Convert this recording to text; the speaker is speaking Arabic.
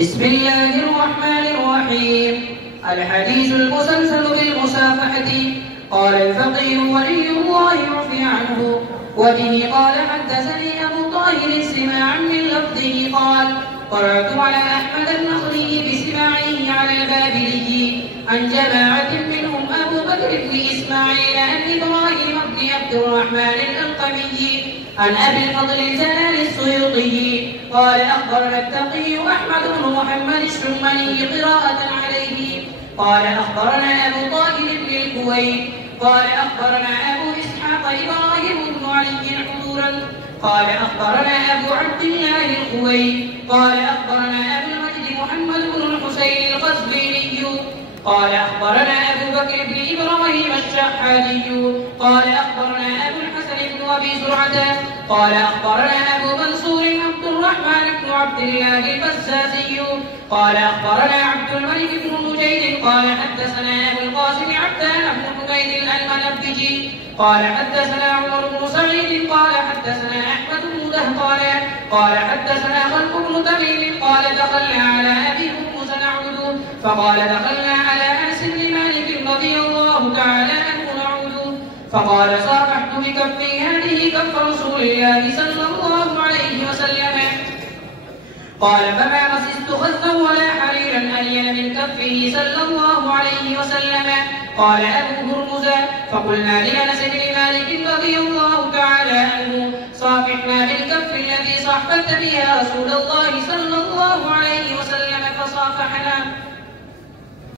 بسم الله الرحمن الرحيم. الحديث المسلسل بالمسافحة. قال الفقيه ولي الله رضي عنه وبه قال حدثني أبو طاهر سماعا من لفظه قال قرأت على أحمد النخعي بسماعه على البابلي عن جماعة منهم أبو بكر بن إسماعيل عن إبراهيم بن عبد الرحمن الألقمي عن أبي الفضل الجلال السيوطي قال أخبرنا التقي أحمد بن محمد الشمالي قراءة عليه قال أخبرنا أبو طاهر بن الكويت قال أخبرنا أبو إسحاق إبراهيم بن علي حضورا قال أخبرنا أبو عبد الله الكويت قال أخبرنا أبو المجد محمد بن الحسين القزويني قال أخبرنا أبو بكر بن إبراهيم الشحادي قال أخبرنا أبو الحسن بن أبي زرعة قال أخبرنا أبو منصور عبد الرحمن بن عبد الله البزازي قال أخبرنا عبد الملك بن مجيد قال حدثنا أبو القاسم عبدان بن حميد المنبجي قال حدثنا عمر بن سعيد قال حدثنا أحمد بن دهقان قال حدثنا خلق بن تميم قال دخلنا على أبي هرمز نعبد فقال دخلنا على أنس بن مالك رضي الله تعالى عنه نعود فقال صافحت بكفي هذه كف رسول الله صلى الله عليه وسلم قال فما مسست خزا ولا حريرا ألين من كفه صلى الله عليه وسلم قال أبو هرمز فقلنا لأنس بن مالك رضي الله تعالى عنه صافحنا بالكف الذي صحبت بها رسول الله صلى الله عليه وسلم فصافحنا